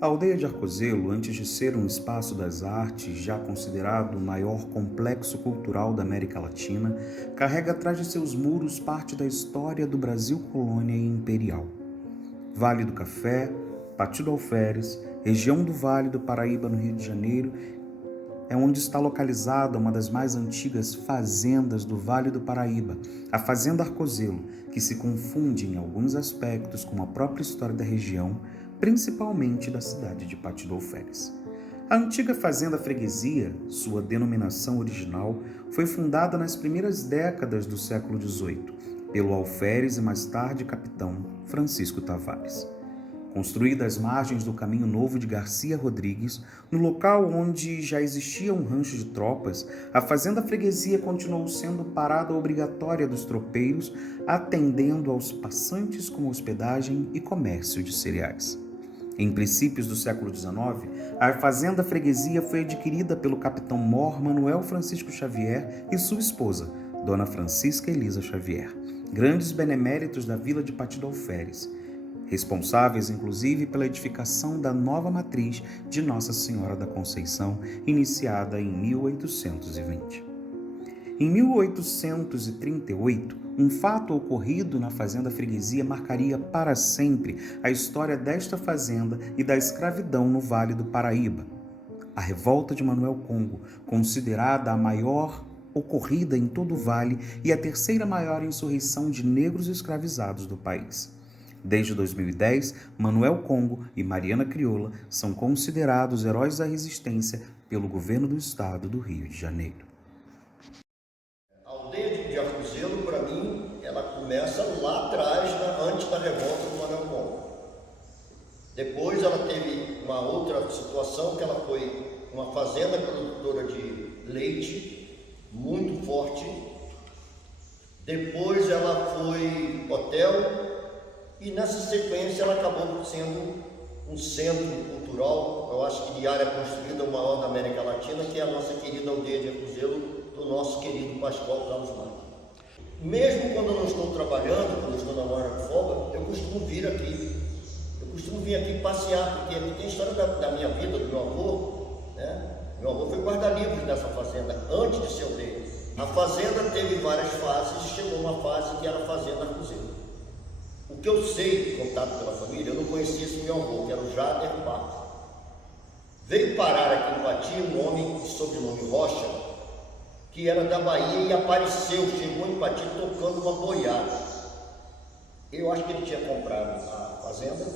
A aldeia de Arcozelo, antes de ser um espaço das artes, já considerado o maior complexo cultural da América Latina, carrega atrás de seus muros parte da história do Brasil colônia e imperial. Vale do Café, Pátio do Alferes, região do Vale do Paraíba, no Rio de Janeiro, é onde está localizada uma das mais antigas fazendas do Vale do Paraíba, a Fazenda Arcozelo, que se confunde em alguns aspectos com a própria história da região, principalmente da cidade de Pátio do Alferes. A antiga Fazenda Freguesia, sua denominação original, foi fundada nas primeiras décadas do século XVIII, pelo alferes e mais tarde capitão Francisco Tavares. Construída às margens do Caminho Novo de Garcia Rodrigues, no local onde já existia um rancho de tropas, a Fazenda Freguesia continuou sendo parada obrigatória dos tropeiros, atendendo aos passantes com hospedagem e comércio de cereais. Em princípios do século XIX, a Fazenda Freguesia foi adquirida pelo capitão-mor Manuel Francisco Xavier e sua esposa, Dona Francisca Elisa Xavier, grandes beneméritos da vila de Pátio do Alferes, responsáveis inclusive pela edificação da nova matriz de Nossa Senhora da Conceição, iniciada em 1820. Em 1838, um fato ocorrido na Fazenda Freguesia marcaria para sempre a história desta fazenda e da escravidão no Vale do Paraíba. A Revolta de Manuel Congo, considerada a maior ocorrida em todo o Vale e a terceira maior insurreição de negros escravizados do país. Desde 2010, Manuel Congo e Mariana Crioula são considerados heróis da resistência pelo governo do estado do Rio de Janeiro. A aldeia de Arcozelo, para mim, ela começa lá atrás, antes da revolta do Manuel Congo. Depois ela teve uma outra situação, que ela foi uma fazenda produtora de leite, muito forte. Depois ela foi hotel. E nessa sequência ela acabou sendo um centro cultural, eu acho que de área construída, o maior da América Latina, que é a nossa querida aldeia de Arcozelo, do nosso querido Pascoal Carlos Magno. Mesmo quando eu não estou trabalhando, quando eu estou na hora de folga, eu costumo vir aqui. Eu costumo vir aqui passear, porque aqui tem a história da minha vida, do meu avô, né? Meu avô foi guarda-livros dessa fazenda, antes de ser aldeia. A fazenda teve várias fases, chegou uma fase que era a Fazenda Arcozelo. O que eu sei, contado pela família, eu não conhecia esse meu avô, que era o Jader Pato. Veio parar aqui em Pati um homem de sobrenome Rocha, que era da Bahia e apareceu, chegou em Pati tocando uma boiada. Eu acho que ele tinha comprado a fazenda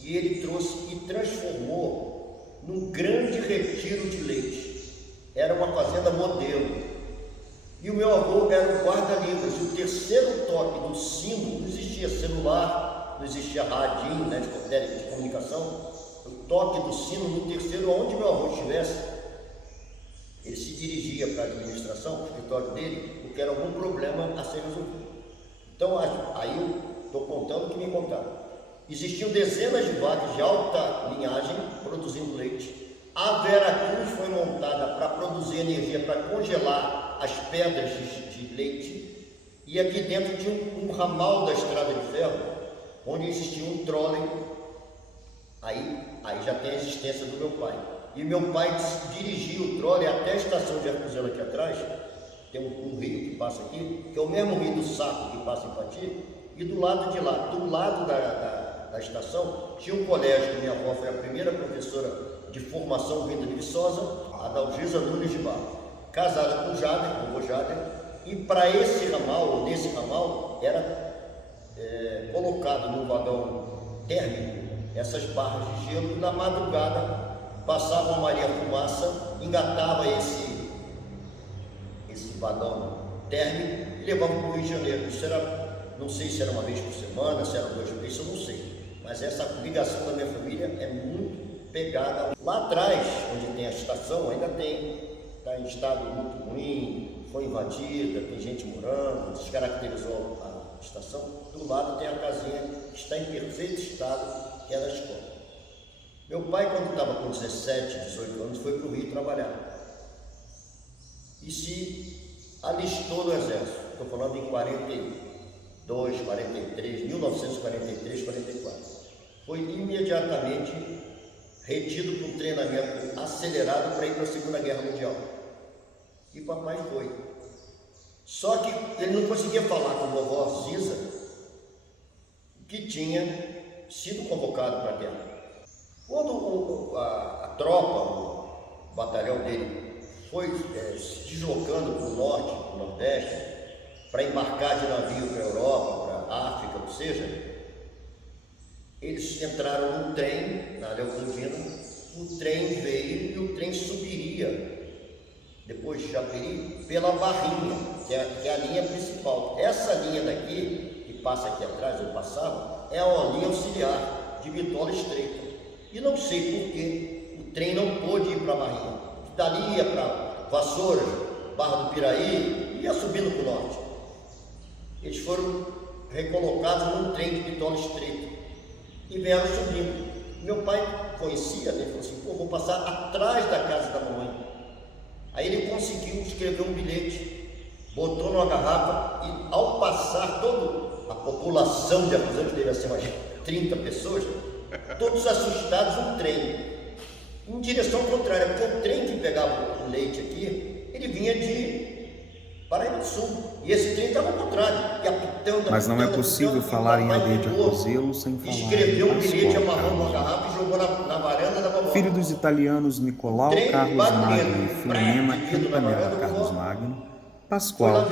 e ele trouxe e transformou num grande retiro de leite. Era uma fazenda modelo. E o meu avô era o guarda-livros, e o terceiro toque do sino, não existia celular, não existia radinho, né, de comunicação, o toque do sino no terceiro, onde meu avô estivesse, ele se dirigia para a administração, para o escritório dele, porque era algum problema a ser resolvido. Então, aí eu estou contando o que me contaram. Existiam dezenas de vacas de alta linhagem produzindo leite. A Veracruz foi montada para produzir energia, para congelar as pedras de leite, e aqui dentro tinha um ramal da estrada de ferro, onde existia um trólei. Aí já tem a existência do meu pai. E meu pai dirigia o trólei até a estação de Arcozelo aqui atrás, tem um rio que passa aqui, que é o mesmo rio do Saco que passa em Pati, e do lado de lá, do lado da estação, tinha um colégio, que minha avó foi a primeira professora de formação vinda de Viçosa, a Dalgisa Nunes de Barro, casada com o Jader, com o vô Jader, e para esse ramal, ou nesse ramal, era colocado no vagão térmico essas barras de gelo, e na madrugada passava uma Maria Fumaça, engatava esse vagão térmico e levava para o Rio de Janeiro. Isso era, não sei se era uma vez por semana, se era 2 vezes, eu não sei, mas essa ligação da minha família é muito pegada. Lá atrás, onde tem a estação, ainda tem. Está em estado muito ruim, foi invadida, tem gente morando, descaracterizou a estação. Do lado tem a casinha que está em perfeito estado, que era a escola. Meu pai, quando estava com 17, 18 anos, foi para o Rio trabalhar. E se alistou no Exército. Estou falando em 42, 43, 1943, 44. Foi imediatamente retido para um treinamento acelerado para ir para a Segunda Guerra Mundial. E papai foi. Só que ele não conseguia falar com a vovó Ziza, que tinha sido convocado para a guerra. Quando a tropa, o batalhão dele, foi se deslocando para o norte, para o nordeste, para embarcar de navio para a Europa, para a África, ou seja, eles entraram num trem, na Leopoldina, o trem veio e o trem subiria, depois de Japeri, pela Barrinha, que é a linha principal. Essa linha daqui, que passa aqui atrás, ou passava, é uma linha auxiliar de Bitola Estreita. E não sei por que o trem não pôde ir para a Barrinha. Dali ia para Vassouras, Barra do Piraí, ia subindo para o norte. Eles foram recolocados num trem de Bitola Estreita e vieram subindo. Meu pai conhecia, né? Ele falou assim: pô, vou passar atrás da casa da mamãe. Aí ele conseguiu escrever um bilhete, botou numa garrafa e, ao passar, toda a população de Arcosão, que devia ser umas 30 pessoas, todos assustados no trem, em direção contrária, porque o trem que pegava o leite aqui, ele vinha de Paraíba do Sul, e esse trem estava ao contrário, e apitando. Mas não é possível falar em aldeia de Arcozelo sem falar escreveu um bilhete, Pascoal amarrou uma Carlos. garrafa e jogou na varanda da vovó. Filho dos italianos Nicolau Carlos Magno e Filomena Campanella Carlos Magno, Pascoal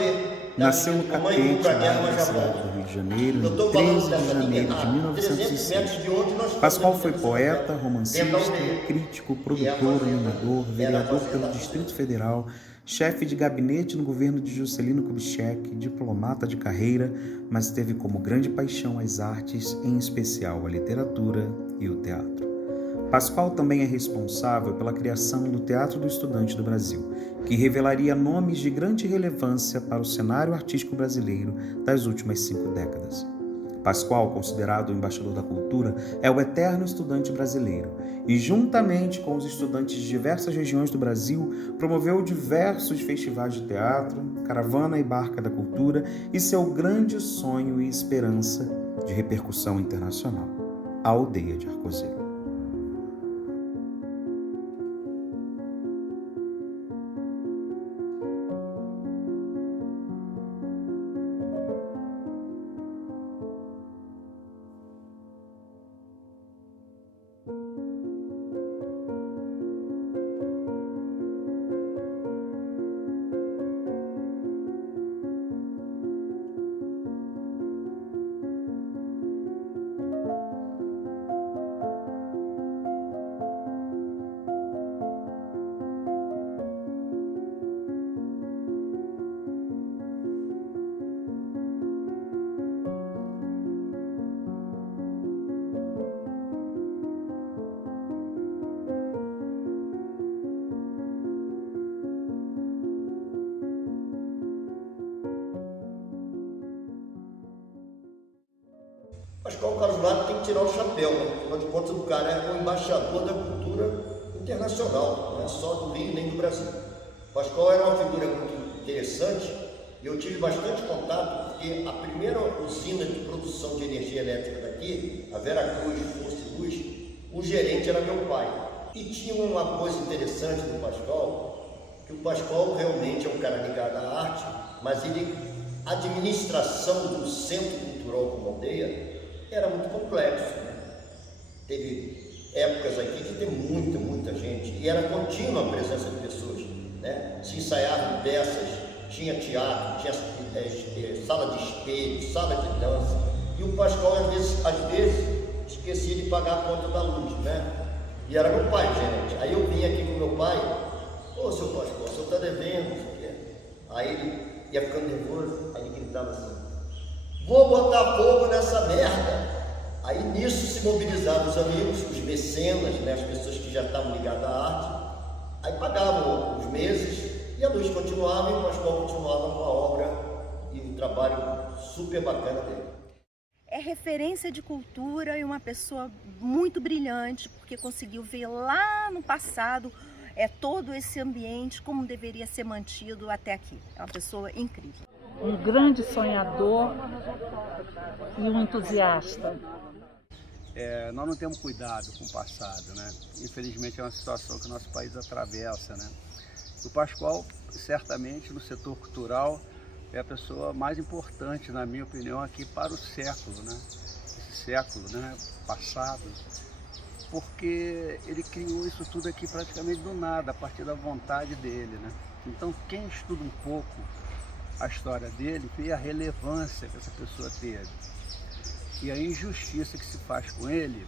nasceu no Catete, na cidade do Rio de Janeiro, em 13 de janeiro de 1906. Pascoal foi poeta, romancista, crítico, produtor, animador, vereador pelo Distrito Federal, chefe de gabinete no governo de Juscelino Kubitschek, diplomata de carreira, mas teve como grande paixão as artes, em especial a literatura e o teatro. Pascoal também é responsável pela criação do Teatro do Estudante do Brasil, que revelaria nomes de grande relevância para o cenário artístico brasileiro das últimas 5 décadas. Pascoal, considerado o embaixador da cultura, é o eterno estudante brasileiro e, juntamente com os estudantes de diversas regiões do Brasil, promoveu diversos festivais de teatro, caravana e barca da cultura e seu grande sonho e esperança de repercussão internacional, a aldeia de Arcozelo. Pascoal Carlos Magno tem que tirar o chapéu, né? Afinal de contas, o cara é o embaixador da cultura internacional, não é só do Rio nem do Brasil. Pascoal era uma figura muito interessante e eu tive bastante contato, porque a primeira usina de produção de energia elétrica daqui, a Vera Cruz Força e Luz, o gerente era meu pai. E tinha uma coisa interessante do Pascoal, que o Pascoal realmente é um cara ligado à arte, mas a administração do Centro Cultural como aldeia era muito complexo, né? Teve épocas aqui que tem muita gente, e era contínua a presença de pessoas, né? Se ensaiavam peças, tinha teatro, tinha sala de espelho, sala de dança, e o Pascoal às vezes esquecia de pagar a conta da luz, né? E era meu pai, gerente. Aí eu vinha aqui com meu pai: ô, seu Pascoal, o senhor está devendo, não sei o quê. Aí ele ia ficando nervoso, aí ele gritava assim: vou botar fogo nessa merda. Aí nisso se mobilizaram os amigos, os mecenas, né, as pessoas que já estavam ligadas à arte. Aí pagavam os meses e a luz continuava e o Pascoal continuava com a obra e um trabalho super bacana dele. É referência de cultura e uma pessoa muito brilhante, porque conseguiu ver lá no passado todo esse ambiente como deveria ser mantido até aqui. É uma pessoa incrível. Um grande sonhador e um entusiasta. nós não temos cuidado com o passado, né? Infelizmente é uma situação que o nosso país atravessa, né? O Pascoal, certamente, no setor cultural, é a pessoa mais importante, na minha opinião, aqui para o século, né? Esse século, né? Passado, porque ele criou isso tudo aqui praticamente do nada, a partir da vontade dele, né? Então, quem estuda um pouco a história dele, vê a relevância que essa pessoa teve e a injustiça que se faz com ele,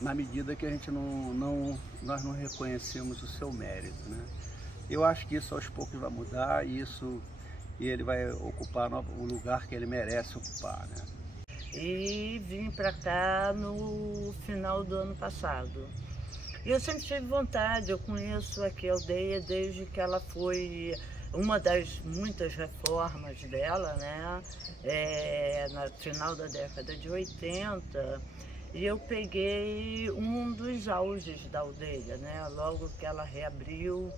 na medida que a gente nós não reconhecemos o seu mérito, né? Eu acho que isso aos poucos vai mudar e ele vai ocupar o lugar que ele merece ocupar, né? E vim para cá no final do ano passado. E eu sempre tive vontade, eu conheço aqui a aldeia desde que ela foi uma das muitas reformas dela, né? No final da década de 80, e eu peguei um dos auges da aldeia, né? Logo que ela reabriu,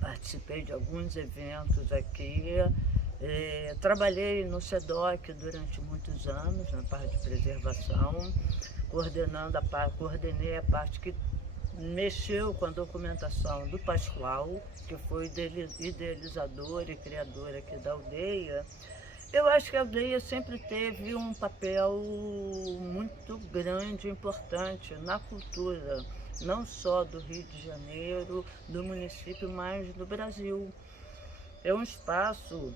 participei de alguns eventos aqui, trabalhei no SEDOC durante muitos anos, na parte de preservação, coordenei a parte que mexeu com a documentação do Pascoal, que foi idealizador e criador aqui da aldeia. Eu acho que a aldeia sempre teve um papel muito grande e importante na cultura, não só do Rio de Janeiro, do município, mas do Brasil. É um espaço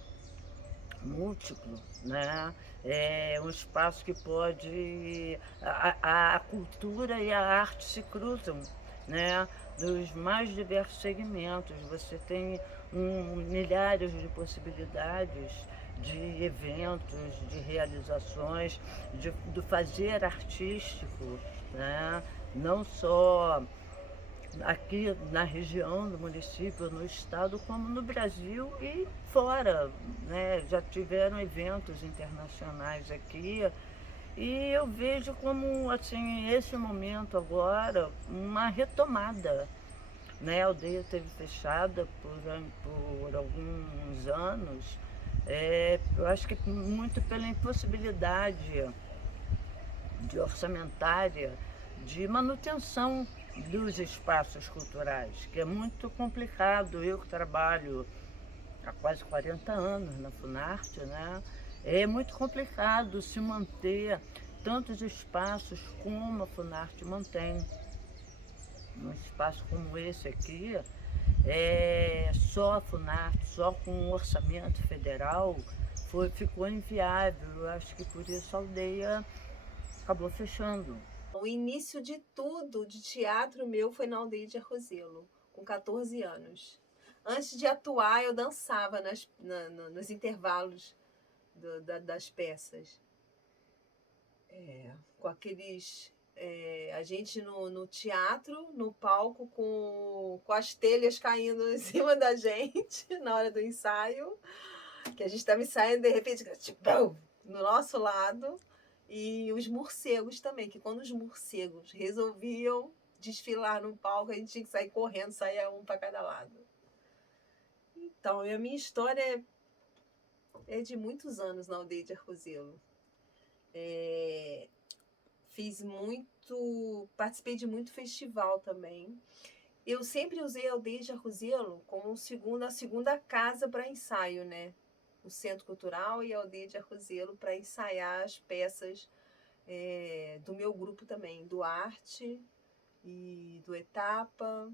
múltiplo, né? É um espaço que pode... A cultura e a arte se cruzam, né? Dos mais diversos segmentos. Você tem milhares de possibilidades de eventos, de realizações, do fazer artístico, né? Não só aqui na região do município, no estado, como no Brasil e fora, né? Já tiveram eventos internacionais aqui e eu vejo como, assim, esse momento agora, uma retomada, né? A aldeia esteve fechada por alguns anos, eu acho que muito pela impossibilidade orçamentária de manutenção dos espaços culturais, que é muito complicado. Eu que trabalho há quase 40 anos na Funarte, né? É muito complicado se manter tantos espaços como a Funarte mantém. Um espaço como esse aqui, só a Funarte, só com o orçamento federal, ficou inviável. Eu acho que por isso a aldeia acabou fechando. O início de tudo, de teatro meu, foi na aldeia de Arrozelo, com 14 anos. Antes de atuar, eu dançava nos intervalos das peças. Com aqueles... a gente no teatro, no palco, com as telhas caindo em cima da gente, na hora do ensaio, que a gente estava ensaiando, de repente, tipo, no nosso lado. E os morcegos também, que quando os morcegos resolviam desfilar no palco, a gente tinha que sair correndo, saía um para cada lado. Então, a minha história é de muitos anos na aldeia de Arrozelo. Participei de muito festival também. Eu sempre usei a aldeia de Arrozelo como a segunda casa para ensaio, né? O Centro Cultural e a aldeia de Arrozelo para ensaiar as peças do meu grupo também, do Arte e do Etapa.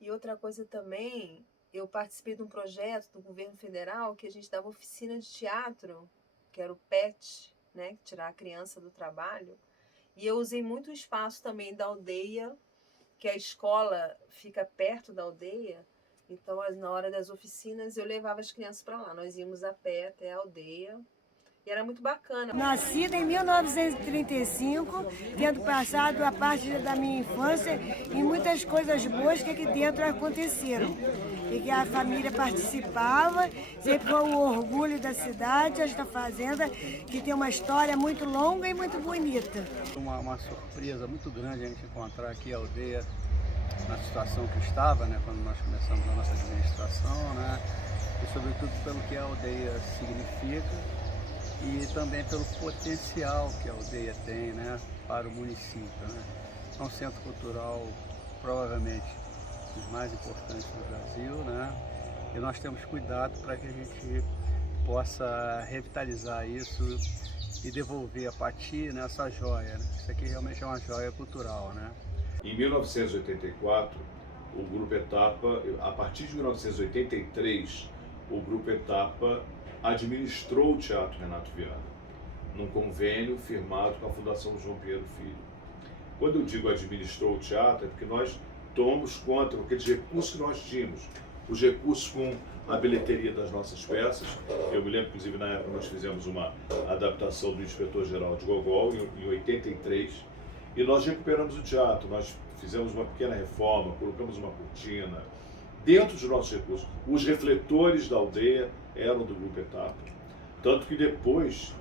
E outra coisa também, eu participei de um projeto do governo federal que a gente dava oficina de teatro, que era o PET, né, tirar a criança do trabalho. E eu usei muito o espaço também da aldeia, que a escola fica perto da aldeia. Então, na hora das oficinas, eu levava as crianças para lá. Nós íamos a pé até a aldeia e era muito bacana. Nascida em 1935, tendo passado a parte da minha infância e muitas coisas boas que aqui dentro aconteceram. E que a família participava, sempre foi o orgulho da cidade, esta fazenda, que tem uma história muito longa e muito bonita. Uma surpresa muito grande a gente encontrar aqui a aldeia na situação que estava, né, quando nós começamos a nossa administração, né, e sobretudo pelo que a aldeia significa, e também pelo potencial que a aldeia tem, né, para o município, né? É um centro cultural provavelmente dos mais importantes do Brasil, né? E nós temos cuidado para que a gente possa revitalizar isso e devolver a Pati nessa joia, né? Isso aqui realmente é uma joia cultural, né? Em 1984, o Grupo Etapa, a partir de 1983, o Grupo Etapa administrou o Teatro Renato Viana, num convênio firmado com a Fundação João Pinheiro Filho. Quando eu digo administrou o teatro, é porque nós tomamos conta daqueles recursos que nós tínhamos, os recursos com a bilheteria das nossas peças. Eu me lembro, inclusive, na época nós fizemos uma adaptação do Inspetor-Geral de Gogol, em 83, e nós recuperamos o teatro, nós fizemos uma pequena reforma, colocamos uma cortina, dentro dos nossos recursos. Os refletores da aldeia eram do Grupo Etapa, tanto que depois,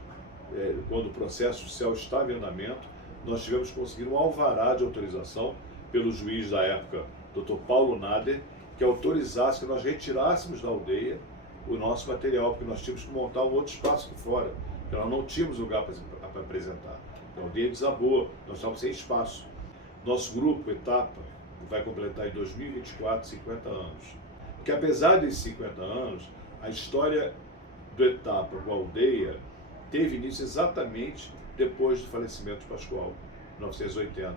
quando o processo judicial estava em andamento, nós tivemos que conseguir um alvará de autorização pelo juiz da época, Dr. Paulo Nader, que autorizasse que nós retirássemos da aldeia o nosso material, porque nós tínhamos que montar um outro espaço aqui fora, porque nós não tínhamos lugar para apresentar. A aldeia desabou, nós estávamos sem espaço. Nosso grupo, Etapa, vai completar em 2024 50 anos. Porque apesar desses 50 anos, a história do Etapa com a aldeia teve início exatamente depois do falecimento de Pascoal, em 1980.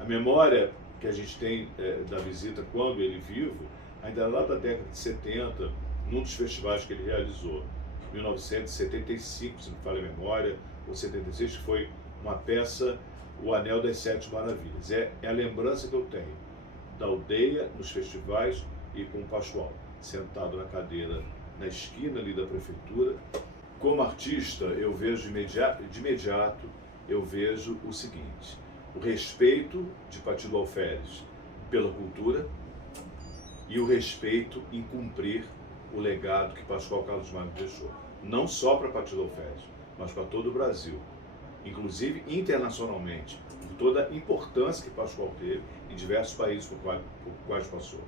A memória que a gente tem da visita quando ele vivo, ainda lá da década de 70, num dos festivais que ele realizou, 1975, se não me falha a memória, ou 76, que foi uma peça, O Anel das Sete Maravilhas. É a lembrança que eu tenho da aldeia, nos festivais e com o Pascoal, sentado na cadeira na esquina ali da prefeitura. Como artista, eu vejo de imediato, eu vejo o seguinte: o respeito de Pati Alferes pela cultura e o respeito em cumprir o legado que Pascoal Carlos Magno deixou. Não só para Pati Alferes, mas para todo o Brasil, inclusive internacionalmente, por toda a importância que Pascoal teve em diversos países por quais passou.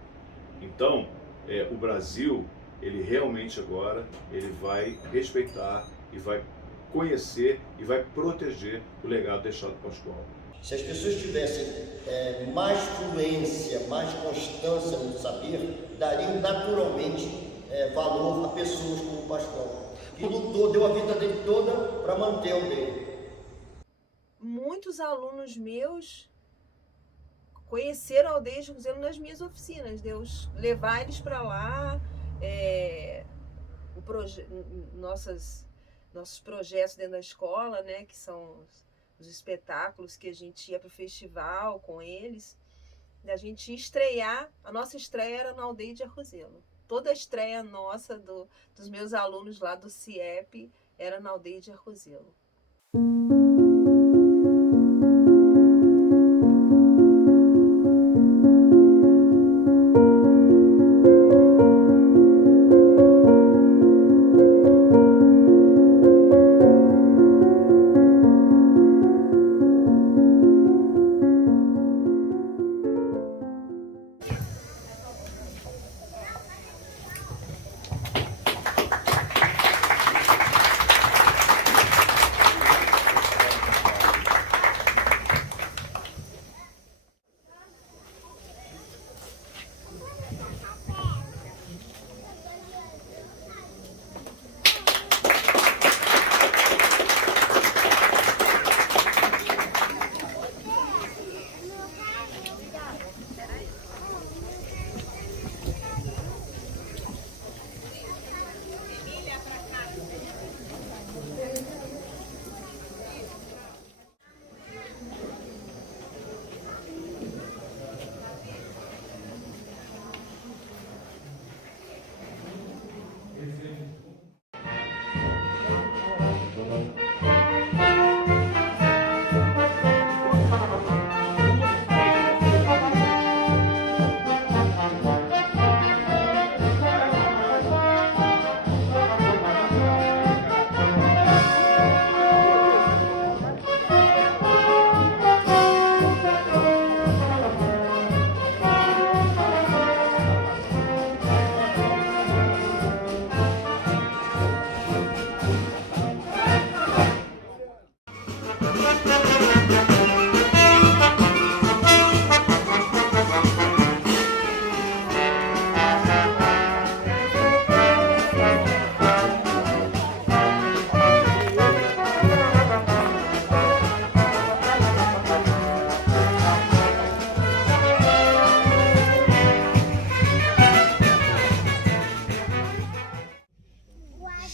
Então, o Brasil, ele realmente agora, ele vai respeitar e vai conhecer e vai proteger o legado deixado por Pascoal. Se as pessoas tivessem mais fluência, mais constância no saber, dariam naturalmente valor a pessoas como o Pascoal, que lutou, deu a vida dele toda para manter o dele. Muitos alunos meus conheceram a aldeia de Cruzeiro nas minhas oficinas, Deus levar eles para lá, nossos projetos dentro da escola, né, que são os espetáculos que a gente ia para o festival com eles, da gente estrear. A nossa estreia era na aldeia de Arrozelo. Toda a estreia nossa, dos meus alunos lá do CIEP, era na aldeia de Arrozelo.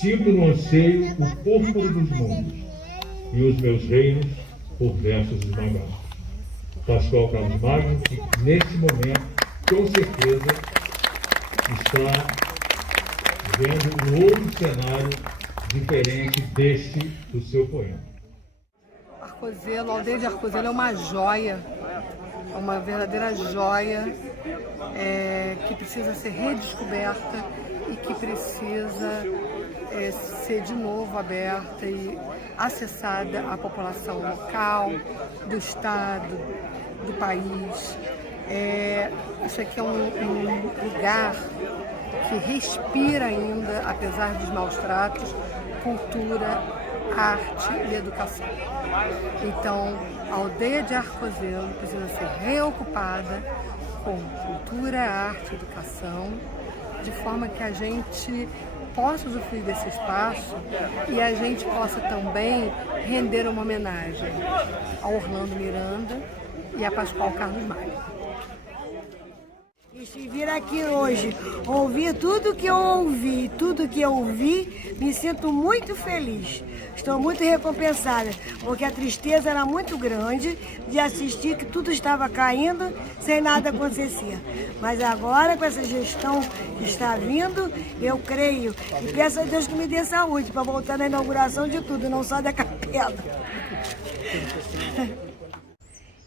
sinto no anseio o fósforo dos mundos e os meus reinos por versos esmagados. Pascoal Carlos Magno, que nesse momento, com certeza, está vendo um outro cenário diferente desse do seu poema. Arcozelo, a aldeia de Arcozelo é uma joia, é uma verdadeira joia que precisa ser redescoberta e que precisa ser de novo aberta e acessada à população local, do estado, do país. Isso aqui é um lugar que respira ainda, apesar dos maus tratos, cultura, arte e educação. Então, a aldeia de Arcozelo precisa ser reocupada com cultura, arte e educação, de forma que a gente possa usufruir desse espaço e a gente possa também render uma homenagem a Orlando Miranda e a Pascoal Carlos Magno. E se vir aqui hoje, ouvir tudo que eu ouvi, tudo que eu vi, me sinto muito feliz. Estou muito recompensada, porque a tristeza era muito grande de assistir que tudo estava caindo sem nada acontecer. Mas agora, com essa gestão que está vindo, eu creio e peço a Deus que me dê saúde para voltar na inauguração de tudo, não só da capela.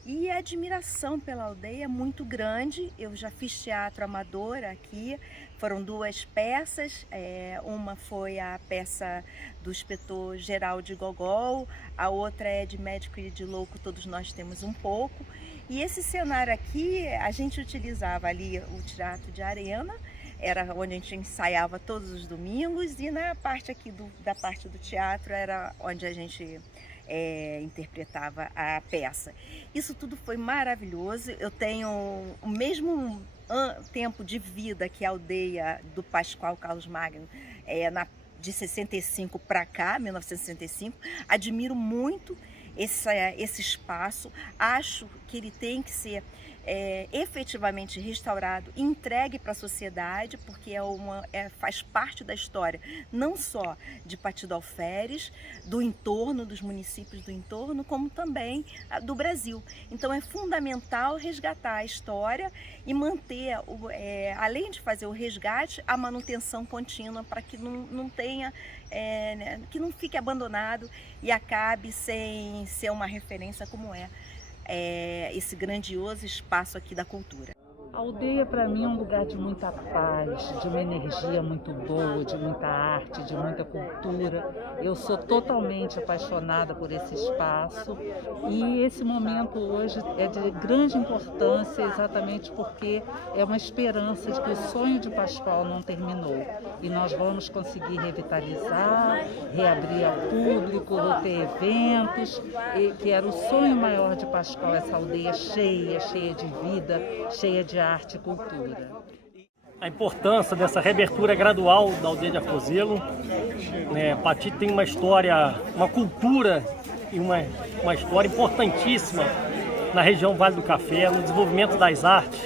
E a admiração pela aldeia é muito grande. Eu já fiz teatro amador aqui, foram 2 peças, uma foi a peça do inspetor Geraldo Gogol, a outra é de Médico e de Louco, Todos Nós Temos um Pouco. E esse cenário aqui, a gente utilizava ali o teatro de arena, era onde a gente ensaiava todos os domingos, e na parte aqui da parte do teatro era onde a gente interpretava a peça. Isso tudo foi maravilhoso. Eu tenho o mesmo tempo de vida que a aldeia do Pascoal Carlos Magno, de 65 para cá, 1965. Admiro muito esse espaço, acho que ele tem que ser efetivamente restaurado e entregue para a sociedade, porque faz parte da história, não só de Partido Alferes, do entorno, dos municípios do entorno, como também do Brasil. Então é fundamental resgatar a história e manter, além de fazer o resgate, a manutenção contínua para que não tenha, que não fique abandonado e acabe sem ser uma referência como esse grandioso espaço aqui da cultura. A aldeia para mim é um lugar de muita paz, de uma energia muito boa, de muita arte, de muita cultura. Eu sou totalmente apaixonada por esse espaço e esse momento hoje é de grande importância exatamente porque é uma esperança de que o sonho de Pascoal não terminou e nós vamos conseguir revitalizar, reabrir ao público, ter eventos, que era o sonho maior de Pascoal, essa aldeia cheia de vida, cheia de arte e cultura. A importância dessa reabertura gradual da aldeia de Arcozelo, Pati tem uma história, uma cultura e uma história importantíssima na região Vale do Café, no desenvolvimento das artes,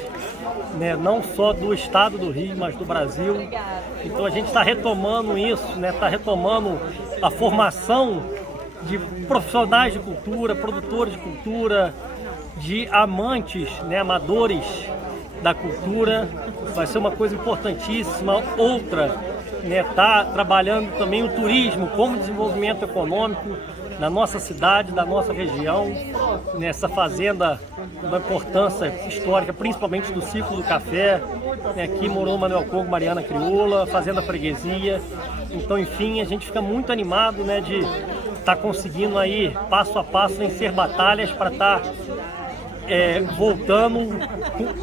não só do estado do Rio, mas do Brasil. Então a gente está retomando isso, está retomando a formação de profissionais de cultura, produtores de cultura, de amantes, amadores da cultura. Vai ser uma coisa importantíssima. Outra, tá trabalhando também o turismo como desenvolvimento econômico na nossa cidade, da nossa região, nessa fazenda da importância histórica, principalmente do ciclo do café. Aqui morou Manuel Congo, Mariana Crioula, Fazenda Freguesia. Então, enfim, a gente fica muito animado, de estar conseguindo aí, passo a passo, vencer batalhas para estar voltando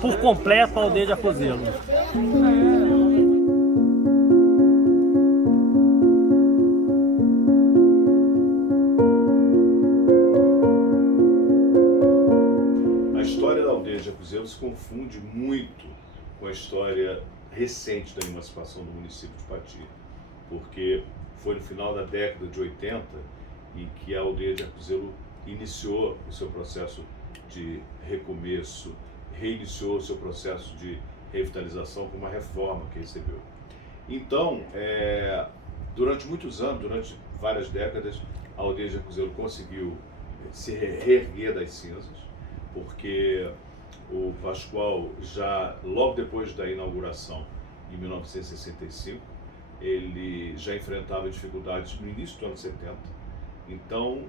por completo à aldeia de Arcozelo. A história da aldeia de Arcozelo se confunde muito com a história recente da emancipação do município de Pati, porque foi no final da década de 80 em que a aldeia de Arcozelo iniciou o seu processo de recomeço, reiniciou o seu processo de revitalização com uma reforma que recebeu. Então, Durante muitos anos, durante várias décadas, a aldeia de Jacuzelo conseguiu se reerguer das cinzas, porque o Pascoal, já logo depois da inauguração, em 1965, ele já enfrentava dificuldades no início do ano 70. Então,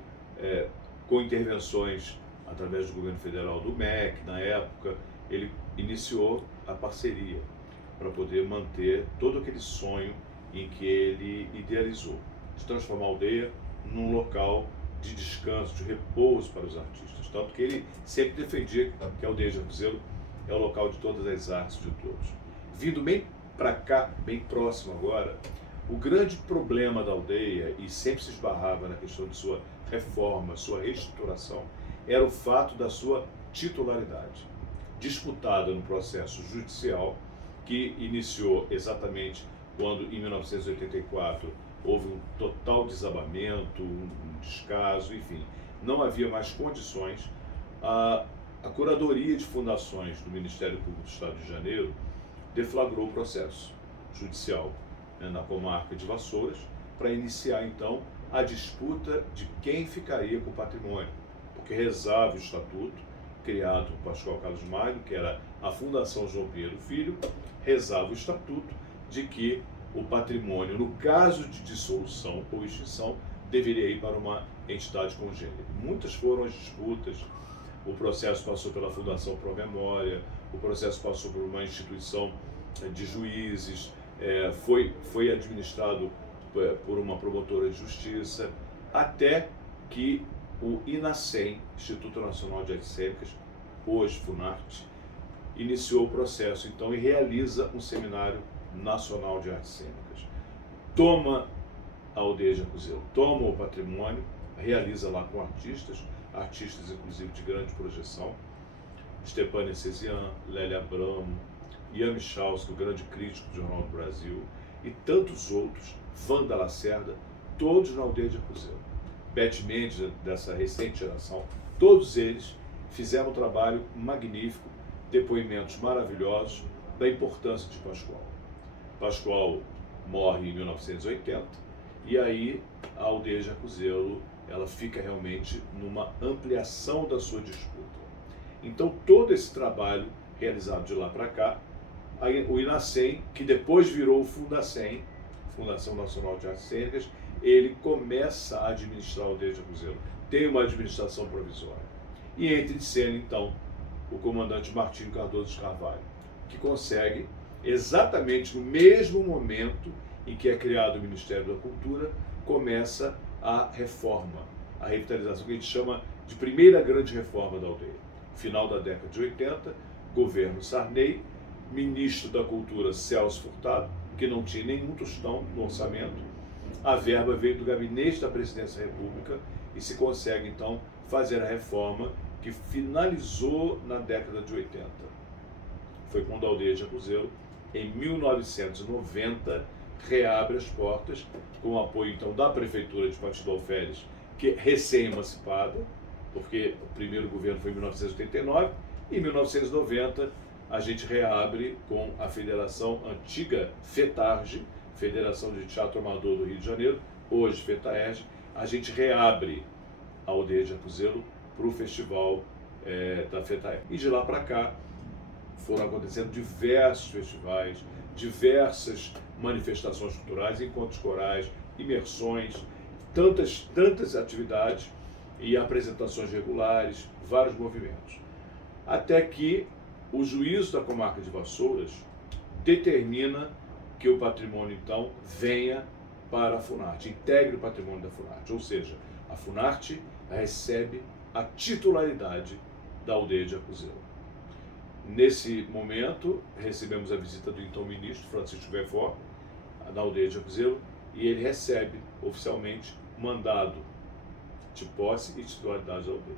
com intervenções através do governo federal, do MEC, na época, ele iniciou a parceria para poder manter todo aquele sonho em que ele idealizou, de transformar a aldeia num local de descanso, de repouso para os artistas. Tanto que ele sempre defendia que a aldeia de Jacuzelo é o local de todas as artes de todos. Vindo bem para cá, bem próximo agora, o grande problema da aldeia, e sempre se esbarrava na questão de sua reforma, sua reestruturação, era o fato da sua titularidade, disputada no processo judicial que iniciou exatamente quando, em 1984, houve um total desabamento, um descaso, enfim, não havia mais condições. A Curadoria de Fundações do Ministério Público do Estado de Janeiro deflagrou o processo judicial, né, na comarca de Vassouras, para iniciar então a disputa de quem ficaria com o patrimônio, porque rezava o estatuto criado por Pascoal Carlos Magno, que era a Fundação João Pinheiro Filho, rezava o estatuto de que o patrimônio, no caso de dissolução ou extinção, deveria ir para uma entidade congênere. Muitas foram as disputas, o processo passou pela Fundação Pro Memória, o processo passou por uma instituição de juízes, foi administrado por uma promotora de justiça, até que o INACEM, Instituto Nacional de Artes Cênicas, hoje FUNARTE, iniciou o processo então e realiza um seminário nacional de artes cênicas. Toma a aldeia de Jacuzelo, toma o patrimônio, realiza lá com artistas inclusive de grande projeção, Stepan Essesian, Lélia Abramo, Ian Michalski, o grande crítico do Jornal do Brasil, e tantos outros, Wanda Lacerda, todos na aldeia de Jacuzelo. Beth Mendes, dessa recente geração, todos eles fizeram um trabalho magnífico, depoimentos maravilhosos da importância de Pascoal. Pascoal morre em 1980 e aí a aldeia de Jacuzelo ela fica realmente numa ampliação da sua disputa. Então todo esse trabalho realizado de lá para cá, o INACEM, que depois virou o Fundacem, Fundação Nacional de Artes Cênicas, ele começa a administrar a aldeia de Jacuzelo, tem uma administração provisória. E entra em cena então o comandante Martinho Cardoso de Carvalho, que consegue, exatamente no mesmo momento em que é criado o Ministério da Cultura, começa a reforma, a revitalização, que a gente chama de primeira grande reforma da aldeia. Final da década de 80, governo Sarney, ministro da Cultura Celso Furtado, que não tinha nenhum tostão no orçamento, a verba veio do gabinete da Presidência da República e se consegue então fazer a reforma que finalizou na década de 80. Foi quando a aldeia de Jacuzelo, em 1990, reabre as portas, com o apoio então da Prefeitura de Patife do Alferes, que é recém-emancipada, porque o primeiro governo foi em 1989, e em 1990 a gente reabre com a Federação Antiga FETARGE, Federação de Teatro Amador do Rio de Janeiro, hoje FETAERGE, a gente reabre a aldeia de Jacuzelo para o festival da FETAERGE. E de lá para cá foram acontecendo diversos festivais, diversas manifestações culturais, encontros corais, imersões, tantas atividades e apresentações regulares, vários movimentos. Até que o juízo da comarca de Vassouras determina que o patrimônio, então, venha para a FUNARTE, integre o patrimônio da FUNARTE, ou seja, a FUNARTE recebe a titularidade da aldeia de Jacuzelo. Nesse momento, recebemos a visita do então ministro Francisco Belfort, na aldeia de Jacuzelo, e ele recebe oficialmente mandado de posse e titularidade da aldeia.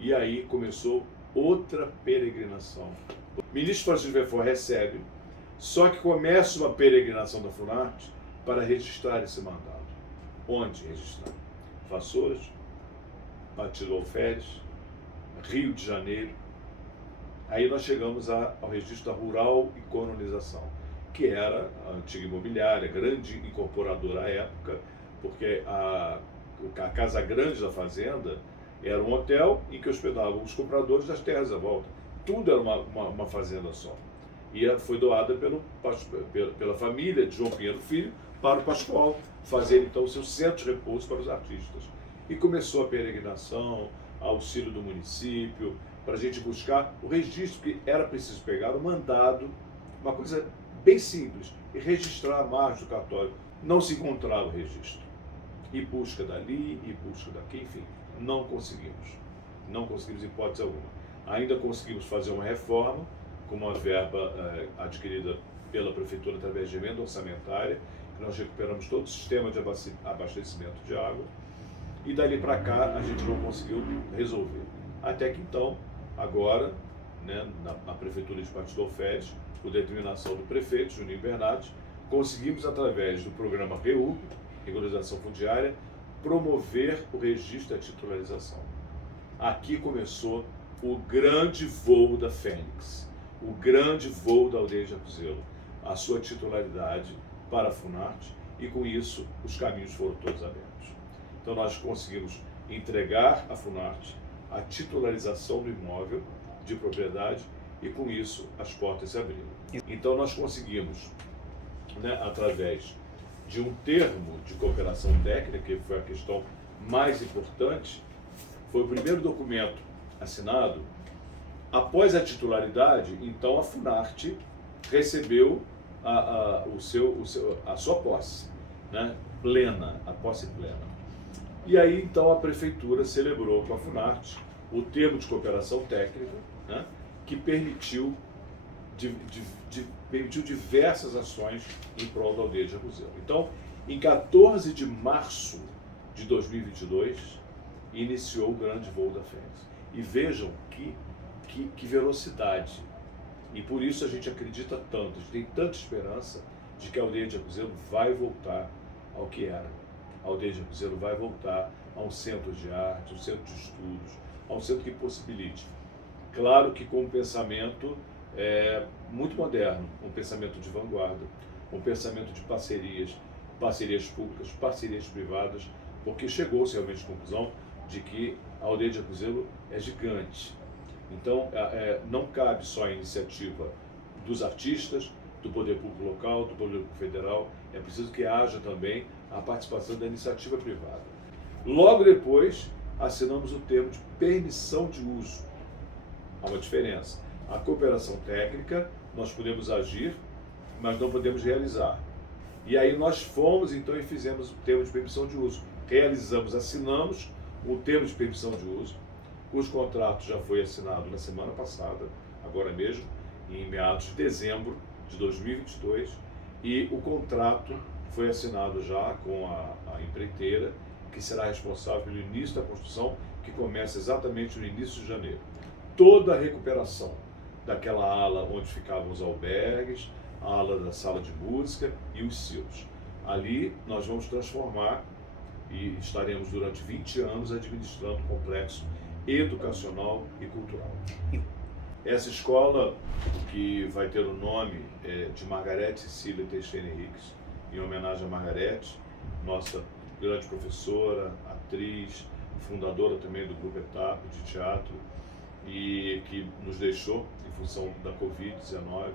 E aí começou outra peregrinação. O ministro Francisco Belfort recebe, só que começa uma peregrinação da FUNARTE para registrar esse mandado. Onde registrar? Vassouras, Patife do Alferes, Rio de Janeiro. Aí nós chegamos ao registro da rural e colonização. que era a antiga imobiliária, grande incorporadora à época, porque a Casa Grande da Fazenda era um hotel em que hospedavam os compradores das terras à volta. Tudo era uma fazenda só. E foi doada pela família de João Pinheiro Filho para o Pascoal fazer então o seu centro de repouso para os artistas. E começou a peregrinação, auxílio do município, para a gente buscar o registro, porque era preciso pegar o mandado, uma coisa bem simples, e registrar a margem do cartório. Não se encontrava o registro. E busca dali, e busca daqui, enfim, não conseguimos. Não conseguimos hipótese alguma. Ainda conseguimos fazer uma reforma, com uma verba adquirida pela Prefeitura através de emenda orçamentária, que nós recuperamos todo o sistema de abastecimento de água, e dali para cá a gente não conseguiu resolver. Até que então, agora, né, na Prefeitura de Partido Alferes, por determinação do prefeito, Juninho Bernardes, conseguimos, através do programa REUB, Regularização Fundiária, promover o registro da titularização. Aqui começou o grande voo da Fênix, o grande voo da Aldeia de Jacuzelo, a sua titularidade para a Funarte, e com isso os caminhos foram todos abertos. Então nós conseguimos entregar à Funarte a titularização do imóvel de propriedade e com isso as portas se abriram. Então nós conseguimos, né, através de um termo de cooperação técnica, que foi a questão mais importante, foi o primeiro documento assinado. Após a titularidade, então a Funarte recebeu a sua posse, né, plena, a posse plena. E aí então a Prefeitura celebrou com a Funarte o termo de cooperação técnica, né, que permitiu diversas ações em prol da Aldeia de Jacuzelo. Então, em 14 de março de 2022, iniciou o grande voo da Fênix. E vejam que velocidade. E por isso a gente acredita tanto, a gente tem tanta esperança de que a Aldeia de Jacuzelo vai voltar ao que era. A Aldeia de Jacuzelo vai voltar a um centro de arte, um centro de estudos, a um centro que possibilite. Claro que com um pensamento muito moderno, um pensamento de vanguarda, um pensamento de parcerias públicas, parcerias privadas, porque chegou-se realmente à conclusão de que a Aldeia de Jacuzelo é gigante. Então, não cabe só a iniciativa dos artistas, do poder público local, do poder público federal, é preciso que haja também a participação da iniciativa privada. Logo depois, assinamos o termo de permissão de uso. Há uma diferença. A cooperação técnica, nós podemos agir, mas não podemos realizar. E aí nós fomos, então, e fizemos o termo de permissão de uso. Realizamos, assinamos o termo de permissão de uso, cujo contrato já foi assinado na semana passada, agora mesmo, em meados de dezembro de 2022, e o contrato foi assinado já com a empreiteira, que será responsável pelo início da construção, que começa exatamente no início de janeiro. Toda a recuperação daquela ala onde ficavam os albergues, a ala da sala de música e os silos. Ali nós vamos transformar e estaremos durante 20 anos administrando o complexo educacional e cultural. Essa escola, que vai ter o nome de Margarete Cecília Teixeira Henriques, em homenagem a Margarete, nossa grande professora, atriz, fundadora também do Grupo Etapa de teatro, e que nos deixou em função da Covid-19,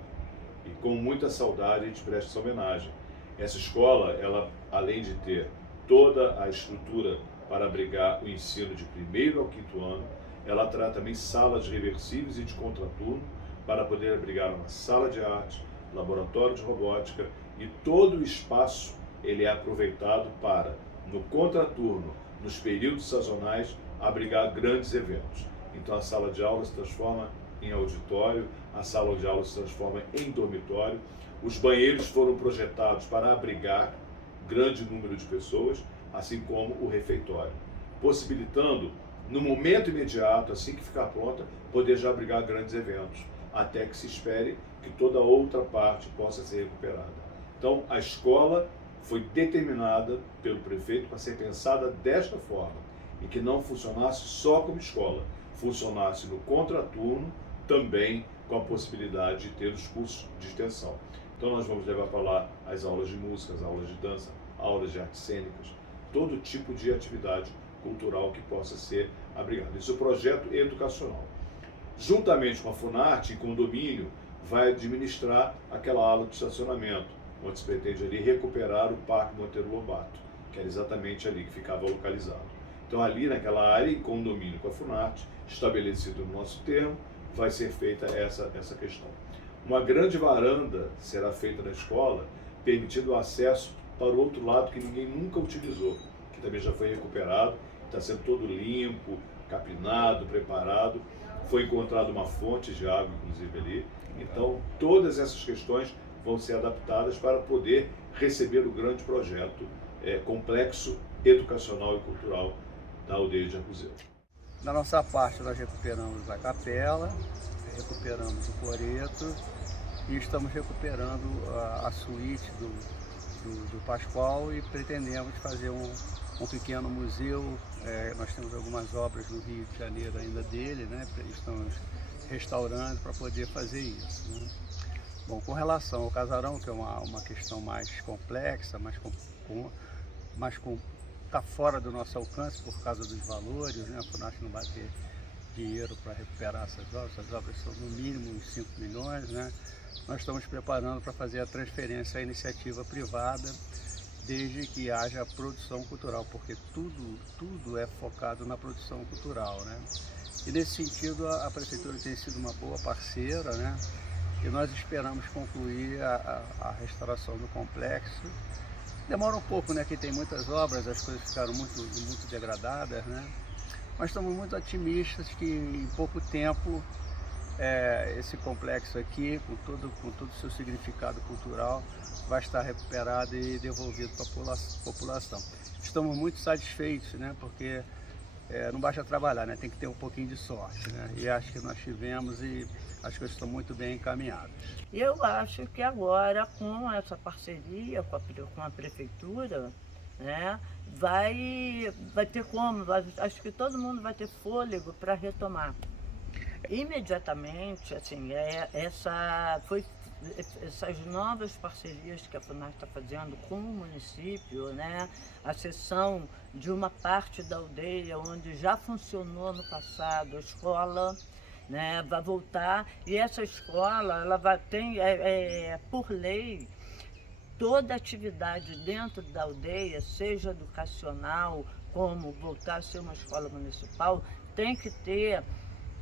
e com muita saudade a gente presta essa homenagem. Essa escola, ela, além de ter toda a estrutura para abrigar o ensino de 1º ao 5º ano, ela terá também salas reversíveis e de contraturno para poder abrigar uma sala de arte, laboratório de robótica, e todo o espaço ele é aproveitado para, no contraturno, nos períodos sazonais, abrigar grandes eventos. Então a sala de aula se transforma em auditório, a sala de aula se transforma em dormitório, os banheiros foram projetados para abrigar grande número de pessoas, assim como o refeitório, possibilitando, no momento imediato, assim que ficar pronta, poder já abrigar grandes eventos, até que se espere que toda outra parte possa ser recuperada. Então, a escola foi determinada pelo prefeito para ser pensada desta forma, e que não funcionasse só como escola, funcionasse no contraturno, também com a possibilidade de ter os cursos de extensão. Então, Então nós vamos levar para lá as aulas de música, as aulas de dança, aulas de artes cênicas, todo tipo de atividade cultural que possa ser abrigado. Isso é um projeto educacional. Juntamente com a Funarte, em condomínio, vai administrar aquela ala de estacionamento, onde se pretende ali recuperar o Parque Monteiro Lobato, que era exatamente ali que ficava localizado. Então ali naquela área, em condomínio com a Funarte, estabelecido no nosso termo, vai ser feita essa questão. Uma grande varanda será feita na escola, permitindo o acesso para o outro lado que ninguém nunca utilizou, que também já foi recuperado, está sendo todo limpo, capinado, preparado. Foi encontrada uma fonte de água, inclusive, ali. Então, todas essas questões vão ser adaptadas para poder receber o grande projeto complexo, educacional e cultural da aldeia de Arcozeiro. Da nossa parte, nós recuperamos a capela, recuperamos o coreto e estamos recuperando a suíte do Pascoal e pretendemos fazer um pequeno museu. Nós temos algumas obras no Rio de Janeiro ainda dele, né? Estamos restaurando para poder fazer isso, né? Bom, com relação ao casarão, que é uma questão mais complexa, está fora do nosso alcance por causa dos valores, né? A Funarte não vai ter dinheiro para recuperar essas obras são no mínimo uns 5 milhões, né? Nós estamos preparando para fazer a transferência à iniciativa privada, desde que haja produção cultural, porque tudo é focado na produção cultural, né? E nesse sentido a Prefeitura tem sido uma boa parceira, né? E nós esperamos concluir a restauração do complexo. Demora um pouco, né? Que tem muitas obras, as coisas ficaram muito degradadas, né? Mas estamos muito otimistas que em pouco tempo esse complexo aqui, com todo o seu significado cultural, vai estar recuperado e devolvido para a população. Estamos muito satisfeitos, né? Porque não basta trabalhar, né? Tem que ter um pouquinho de sorte, né? E acho que nós tivemos e as coisas estão muito bem encaminhadas. Eu acho que agora, com essa parceria com a Prefeitura, né, vai ter como, acho que todo mundo vai ter fôlego para retomar. Imediatamente, assim, essas novas parcerias que a Funarte está fazendo com o município, né, a cessão de uma parte da aldeia onde já funcionou no passado a escola, né, vai voltar, e essa escola ela vai ter, por lei, toda atividade dentro da aldeia, seja educacional, como voltar a ser uma escola municipal, tem que ter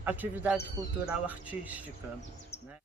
atividade cultural artística, né?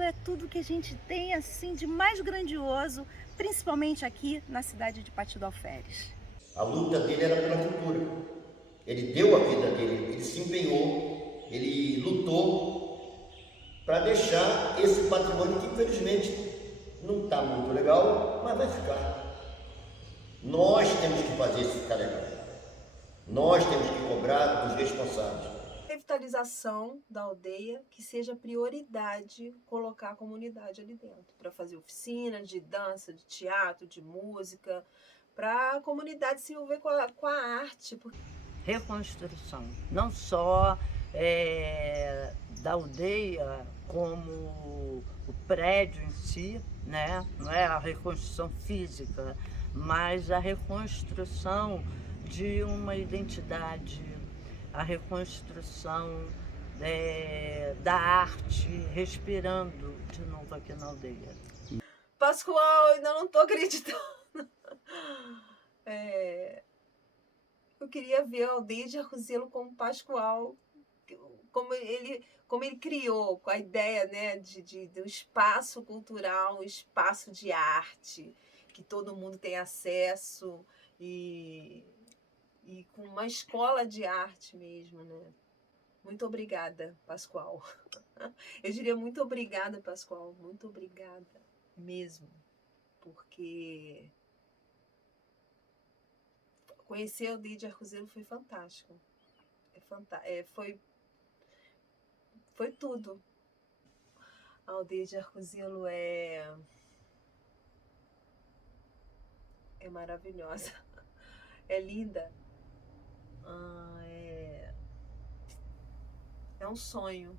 É tudo que a gente tem assim de mais grandioso, principalmente aqui na cidade de Pati do Alferes. A luta dele era pela cultura. Ele deu a vida dele, ele se empenhou, ele lutou para deixar esse patrimônio que infelizmente não está muito legal, mas vai ficar. Nós temos que fazer isso ficar legal. Nós temos que cobrar dos responsáveis. Revitalização da aldeia, que seja prioridade colocar a comunidade ali dentro, para fazer oficina de dança, de teatro, de música, para a comunidade se envolver com a arte. Reconstrução, não só da aldeia como o prédio em si, né? Não é a reconstrução física, mas a reconstrução de uma identidade, a reconstrução da arte, respirando de novo aqui na aldeia. Pascoal, ainda não estou acreditando. Eu queria ver a Aldeia de Arcozelo como Pascoal, como ele criou, com a ideia, né, de um espaço cultural, um espaço de arte, que todo mundo tem acesso, e com uma escola de arte mesmo, né? Muito obrigada, Pascoal. Eu diria muito obrigada, Pascoal, muito obrigada mesmo, porque conhecer a Aldeia de Arcozelo foi fantástico. Foi tudo. A Aldeia de Arcozelo é maravilhosa, é linda, é um sonho.